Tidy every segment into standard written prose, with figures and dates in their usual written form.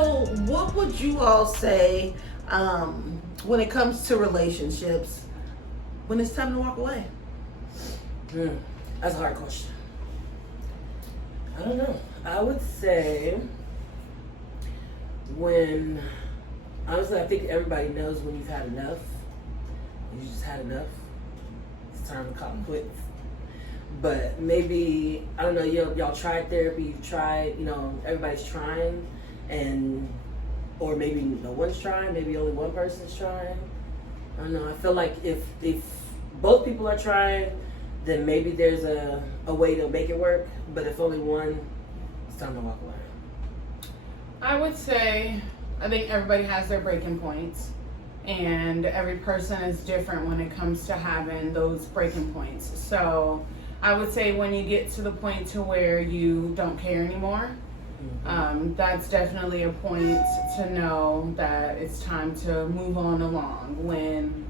So, what would you all say when it comes to relationships when it's time to walk away? That's a hard question. I don't know. I would say when, honestly, I think everybody knows when you've had enough. You just had enough. It's time to call it quits. But maybe, I don't know, y'all tried therapy, you've tried, everybody's trying, or maybe no one's trying, maybe only one person's trying. I don't know, I feel like if both people are trying, then maybe there's a way to make it work, but if only one, it's time to walk away. I would say, I think everybody has their breaking points, and every person is different when it comes to having those breaking points. So I would say when you get to the point to where you don't care anymore, that's definitely a point to know that it's time to move on along. When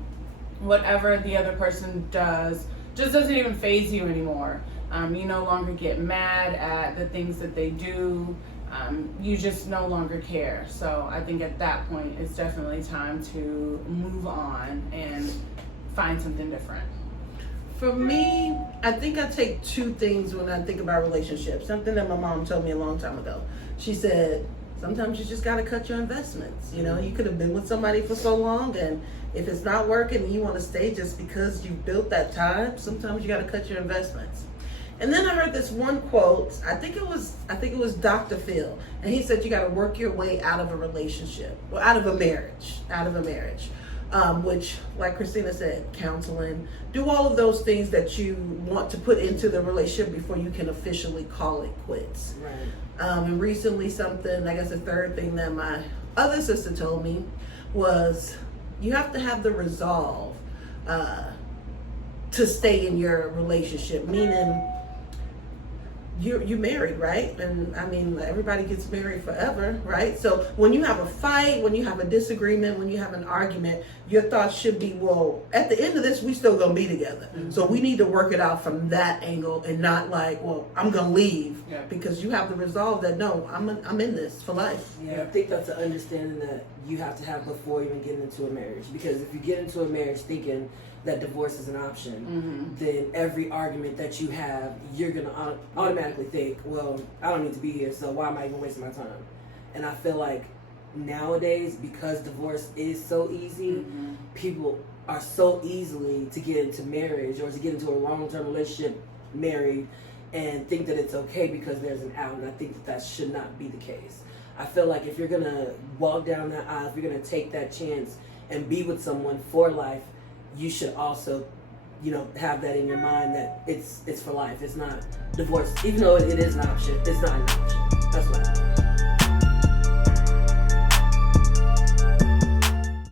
whatever the other person does just doesn't even faze you anymore. You no longer get mad at the things that they do. You just no longer care. So I think at that point, it's definitely time to move on and find something different. For me, I think I take two things when I think about relationships. Something that my mom told me a long time ago. She said, sometimes you just got to cut your investments. You could have been with somebody for so long, and if it's not working and you want to stay just because you built that time, sometimes you got to cut your investments. And then I heard this one quote. I think it was Dr. Phil, and he said you got to work your way out of a relationship, or out of a marriage. Which, like Christina said, counseling, do all of those things that you want to put into the relationship before you can officially call it quits. Right. And recently the third thing that my other sister told me was you have to have the resolve to stay in your relationship, meaning you're married, right? And I mean, everybody gets married forever, right? So when you have a fight, when you have a disagreement, when you have an argument, your thoughts should be, well, at the end of this, we still gonna be together. Mm-hmm. So we need to work it out from that angle and not like, well, I'm gonna leave, because you have the resolve that no, I'm in this for life. Yeah, I think that's an understanding that you have to have before even getting into a marriage. Because if you get into a marriage thinking that divorce is an option, then every argument that you have, you're going to automatically think, well, I don't need to be here, so why am I even wasting my time? And I feel like nowadays, because divorce is so easy, people are so easily to get into marriage or to get into a long-term relationship married and think that it's okay because there's an out, and I think that should not be the case. I feel like if you're going to walk down that aisle, if you're going to take that chance and be with someone for life, you should also, have that in your mind that it's for life. It's not divorce. Even though it is an option, it's not an option. That's what I think.